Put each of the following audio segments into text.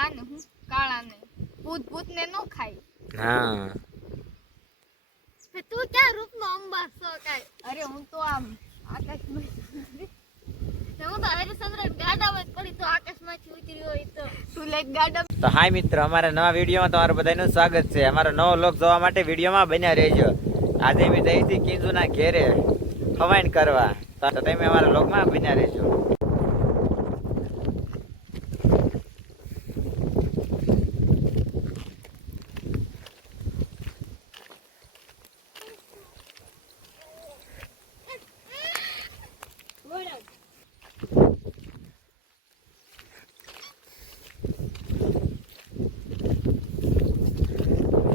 આને હું કાળાને ભૂત ભૂતને નો ખાય. હા. તું ક્યાં રૂપનો અંબા છો કાય અરે હું તો આમ આકાશમાં હું તો હરિશ્ચંદ્ર ગાડામાં પડી તો આકાશમાંથી ઉતરી હોય તો. તું લાઈક ગાડા તો હાય મિત્ર અમારા નવા વિડીયોમાં તમારું બધાનું સ્વાગત છે. અમારો નવો લોક જોવા માટે વિડીયોમાં બન્યા રહેજો. આજે અમે જઈ હતી કિંજુના ઘેરે હવાઈન કરવા. તો તમે અમારા લોકમાં બન્યા રહેજો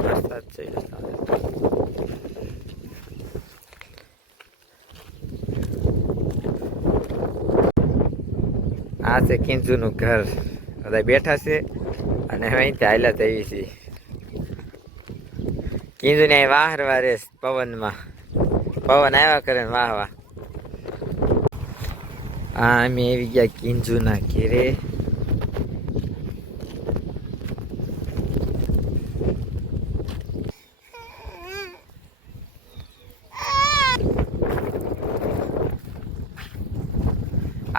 વરસાદ છે આ છે કિંજુનું ઘર. બધા બેઠા છે અને હવે અહીંથી હાલ્યા થઈ છીએ કિંજુને અહીં વાહર વારે છે પવનમાં. પવન આવ્યા કરે ને વાહ વાહ. આ અમે આવી ગયા કિંજુના ઘેરે.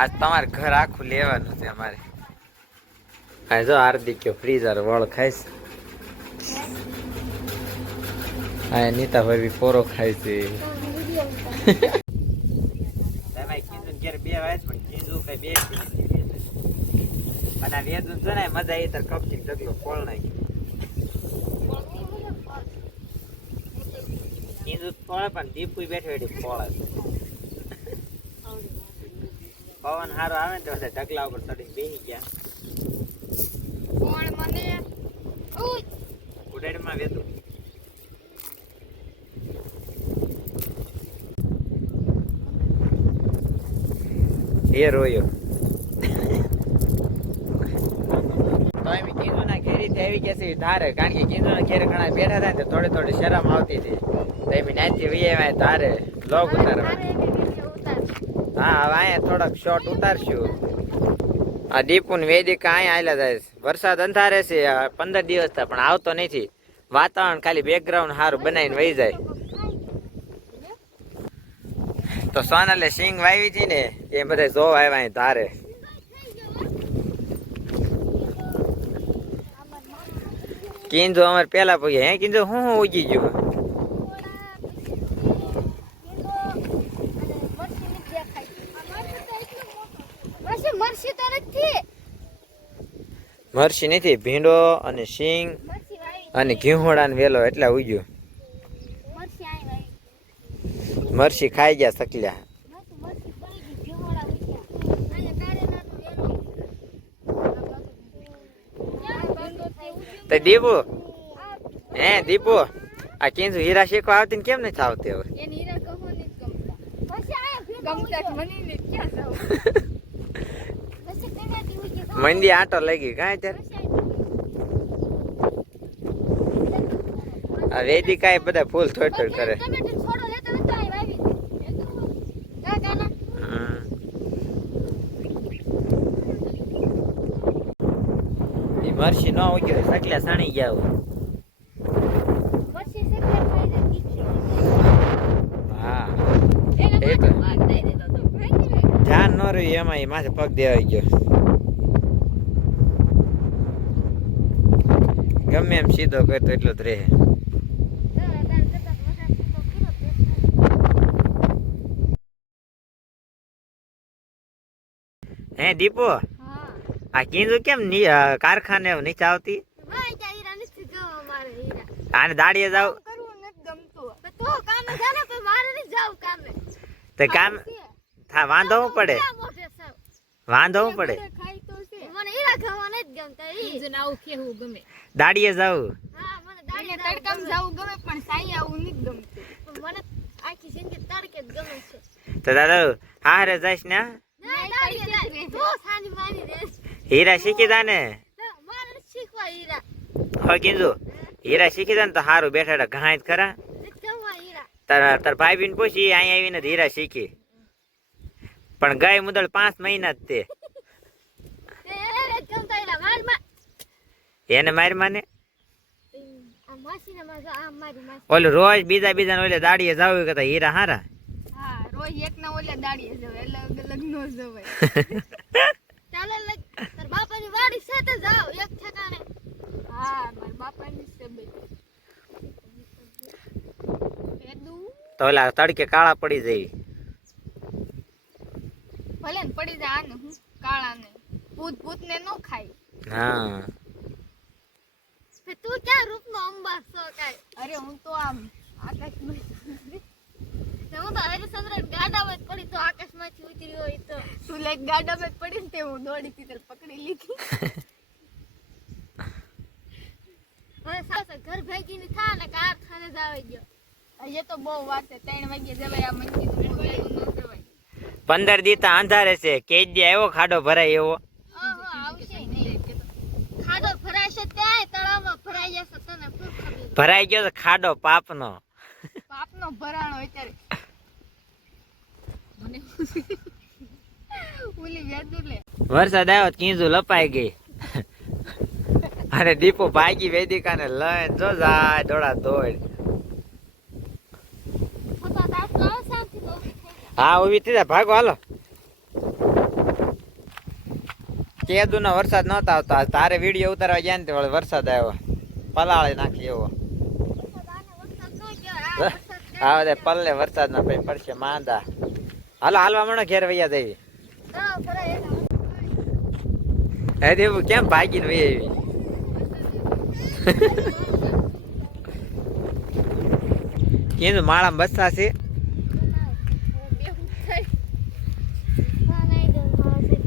આજ તમારે ઘર આખું લેવાનું છે અમારે. હા જો હાર્દિક ફ્રીઝર વળ ખાઈશ. હા નીતા ભાઈ પોરો ખાય છે. મજા આવી તાર કપચી ઢગલો કોળ નાખી. કીધું પણ દીપુ બેઠો એડી ફોળ પવન સારો આવે ને તો બધા ઢગલા ઉપર ચડીને બેસી ગયા. કોણ મને? ઉય વેતું એ રોયો. તો એમ કીધું ના ઘેરીથી આવી ગયા છે ધારે. કારણ કે કીધું ના ઘેરે ઘણા બેઠા થાય ને તો થોડી થોડી શરમ આવતી હતી. તો એમ ત્યાંથી વી આવ્યા ધારે. લોગ ઉતારવા મારે એની વીડિયો ઉતાર હા અહીંયા થોડાક શોર્ટ ઉતારશું. આ દીપુન વેદિકા અહીંયા આવેલા જાય વરસાદ અંધારે છે પંદર દિવસ થાય, પણ આવતો નથી. વાતાવરણ ખાલી બેકગ્રાઉન્ડ સારું બનાવીને વહી જાય. તો સોનલે સિંગ વાવી હતી ને, એ બધા જોવા આવ્યા ધારે. કિંજો અમારે પેલા પૂછ્યા હે કિંજો, હું હું ઉગી ગયું મરસી તો નથી મરસી નથી ભીંડો અને સિંગ અને ઘીહોડા ને વેલો એટલે ઉગ્યો. મરસી ખાઈ ગયા સકલ્યા. તો દીપુ હે દીપુ આ કિંજુ હીરા શીખવા આવતી ને કેમ નથી આવતી હવે એની હીરા કહો ને પછી આયા ગમતા મને ને ક્યાં જાવ પછી કન્યાથી ઉઠી ગઈ મંદી આટો લાગી કાંઈ ત્યારે આ વેદિકા બધા ફૂલ થોડ થોડ કરે. મરસી ન ઉગ્યો સકલ્યા સાણી ગયા હોય. હા. એ તો. ધ્યાન ન રહ્યું એમાં માથે પગ દેવાઈ ગયો. ગમે એમ સીધો કરતો એટલો જ રહે. હે દીપો આ કીધું કેમ કારખાને નીચે આવતી? આને દાડીએ જાવ. તો કામે વાંધો પડે? વાંધો પડે. મને હીરા ખાવા ગમતા ઈ આવું કેવું ગમે. દાડીએ જાવ હા મને દાડી એને તડકામાં ગમે. પણ સાઈ આવું નથી ગમતું. મને આખી જિંદગી તડકે જ ગમે છે. તો દાદા હારે જઈશ ને? જાય. તો સાંજ મારી દે હીરા શીખી જા ને. હવે કીધું હીરા શીખી જા ને તો સારું બેઠા ઘણા જ ખરા. તાર તાર ભાઈ બીન પૂછી અહીંયા આવીને હીરા શીખી. પણ ગઈ મુદળ પાંચ મહિના જ તે એ નથી ગમતા હીરા મારમાં એને મારી માને? ઓલું રોજ બીજા બીજા ઓલે દાડીએ જાવ કરતા હીરા હારા? રોજ એક ના ઓલે દાડીએ જવાય એટલે લગ્ન અલગ ચાલે તાર બાપાની વાડી છે તો જાવ એક ઠેકાણે. હા મારા બાપાની છે બે. તો ઓલા તડકે કાળા પડી જાય. ભલે ને પડી જાય આને હું કાળા ને ભૂત ભૂત ને નો ખાય. હા. રૂપનો કાઈ અરે હું તો આમ આકાશમાં હું તો હરિશ્ચંદ્ર ગાડામાં પડી તો આકાશમાંથી ઉતરી હોય તો. તું લાઈક ગાડામાં પડી ને તે હું દોડી તી પકડી લીધી. હવે સાસે ઘર ભેગીની થા ને કારખાને જ આવી ગયો. હજી તો બહુ વાત છે ત્રણ વાગે જવાય આ મંદિર. ન જવાય પંદર દીતા અંધારે છે કેજી આવ્યો ખાડો ભરાય એવો. હા હા આવશે નહીં. ખાડો ભરાશે ત્યાં તળાવમાં ભરાઈ જશે તને ભરાઈ ગયો છે ખાડો પાપનો. પાપનો ભરાણો અત્યારે. મને ઓલી વેદુ વરસાદ આવ્યો કીંજું લપાઈ ગઈ. અને દીપો ભાગી વેદિકાને લઈને જો જાય દોડા દોડ. હા ઊભી થઈ જાય ભાગો હાલો. કેદુ નો વરસાદ નહોતા આવતા. તારે વીડિયો ઉતારવા ગયા ને વરસાદ આવ્યો. પલાળી નાખી એવો વરસાદ આને વરસાદ ન કહેવાય. આ વરસાદ બધા દે પલ્લે વરસાદ ના પછી પડશે માંદા. હાલો હાલવા મણો ઘેર વૈયા દેવી હે દેવું કેમ ભાગીને વૈયા એવી કીધું માળા બસતા છે.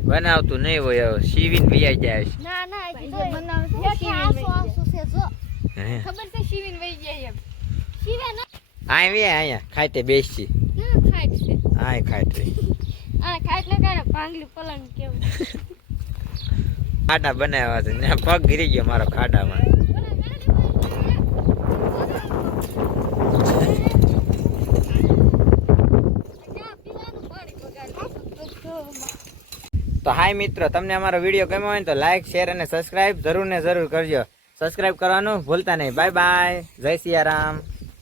બનાવતું નહીં હોય હવે શિવિન વૈયા જાય છે. ના ના. ખબર છે શિવિન વૈયા જાય એમ. શિવે ના આય વે અહીંયા ખાતે બેસી હા ખાટ ખાટ. ખાડા બનાવ્યા છે ને પગ ગીરી ગયો મારો ખાડામાં. તો હાય મિત્રો તમને અમારો વીડિયો ગમ્યો હોય તો લાઈક શેર અને સબસ્ક્રાઈબ જરૂર ને જરૂર કરજો. સબસ્ક્રાઈબ કરવાનું ભૂલતા નહીં. બાય બાય જય સિયારામ.